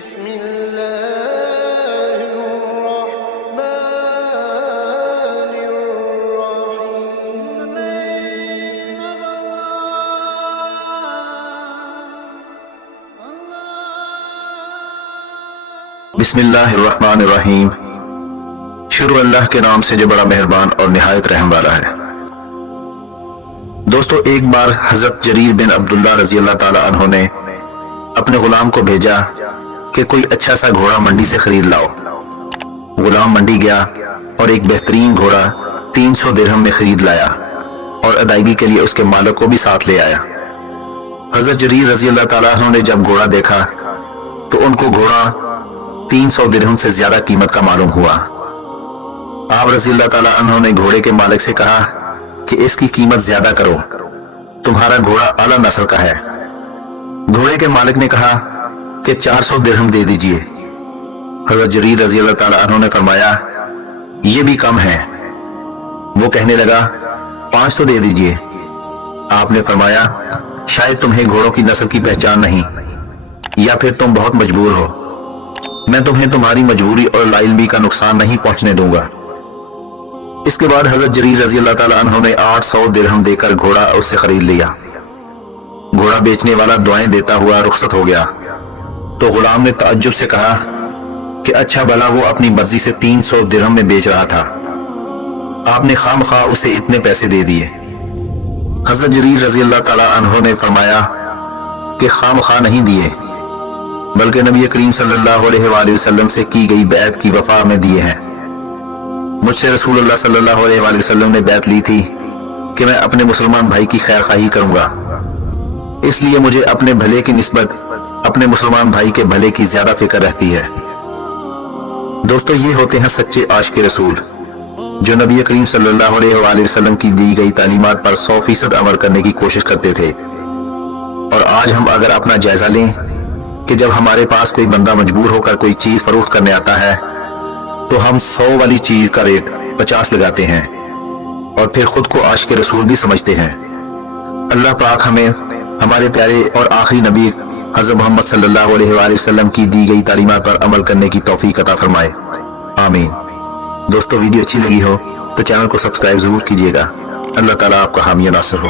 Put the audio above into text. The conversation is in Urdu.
بسم الله الرحمن الرحيم. بسم اللہ الرحمن الرحیم. شروع اللہ کے نام سے جو بڑا مہربان اور نہایت رحم والا ہے. دوستو، ایک بار حضرت جریر بن عبداللہ رضی اللہ تعالی عنہ نے اپنے غلام کو بھیجا کہ کوئی اچھا سا گھوڑا منڈی سے خرید لاؤ. غلام منڈی گیا اور ایک بہترین گھوڑا 300 درہم میں خرید لایا اور ادائیگی کے لیے اس کے مالک کو بھی ساتھ لے آیا. حضرت جریر رضی اللہ تعالی عنہ نے جب گھوڑا دیکھا تو ان کو گھوڑا 300 درہم سے زیادہ قیمت کا معلوم ہوا. آپ رضی اللہ تعالی عنہ نے گھوڑے کے مالک سے کہا کہ اس کی قیمت زیادہ کرو، تمہارا گھوڑا اعلیٰ نسل کا ہے. گھوڑے کے مالک نے کہا کہ 400 درہم دے دیجئے. حضرت جریر رضی اللہ تعالی عنہ نے فرمایا یہ بھی کم ہے. وہ کہنے لگا 500 دے دیجئے. آپ نے فرمایا شاید تمہیں گھوڑوں کی نسل کی پہچان نہیں، یا پھر تم بہت مجبور ہو. میں تمہیں تمہاری مجبوری اور لا علمی کا نقصان نہیں پہنچنے دوں گا. اس کے بعد حضرت جریر رضی اللہ تعالی عنہ نے 800 درہم دے کر گھوڑا اس سے خرید لیا. گھوڑا بیچنے والا دعائیں دیتا ہوا رخصت ہو گیا تو غلام نے تعجب سے کہا کہ اچھا بھلا وہ اپنی مرضی سے 300 درہم میں بیچ رہا تھا، آپ نے خام خواہ اسے اتنے پیسے دے دیے. حضرت جریر رضی اللہ تعالی عنہ نے فرمایا کہ خام خواہ نہیں دیے، بلکہ نبی کریم صلی اللہ علیہ وآلہ وسلم سے کی گئی بیعت کی وفا میں دیے ہیں. مجھ سے رسول اللہ صلی اللہ علیہ وآلہ وسلم نے بیعت لی تھی کہ میں اپنے مسلمان بھائی کی خیر خواہی کروں گا، اس لیے مجھے اپنے بھلے کی نسبت اپنے مسلمان بھائی کے بھلے کی زیادہ فکر رہتی ہے. دوستو، یہ ہوتے ہیں سچے عاشق رسول جو نبی کریم صلی اللہ علیہ وآلہ وسلم کی دی گئی تعلیمات پر 100% عمل کرنے کی کوشش کرتے تھے. اور آج ہم اگر اپنا جائزہ لیں کہ جب ہمارے پاس کوئی بندہ مجبور ہو کر کوئی چیز فروخت کرنے آتا ہے تو ہم 100 والی چیز کا ریٹ 50 لگاتے ہیں اور پھر خود کو عاشق رسول بھی سمجھتے ہیں. اللہ پاک ہمیں ہمارے پیارے اور آخری نبی حضرت محمد صلی اللہ علیہ وآلہ وسلم کی دی گئی تعلیمات پر عمل کرنے کی توفیق عطا فرمائے، آمین. دوستو، ویڈیو اچھی لگی ہو تو چینل کو سبسکرائب ضرور کیجیے گا. اللہ تعالیٰ آپ کا حامی ناصر ہو.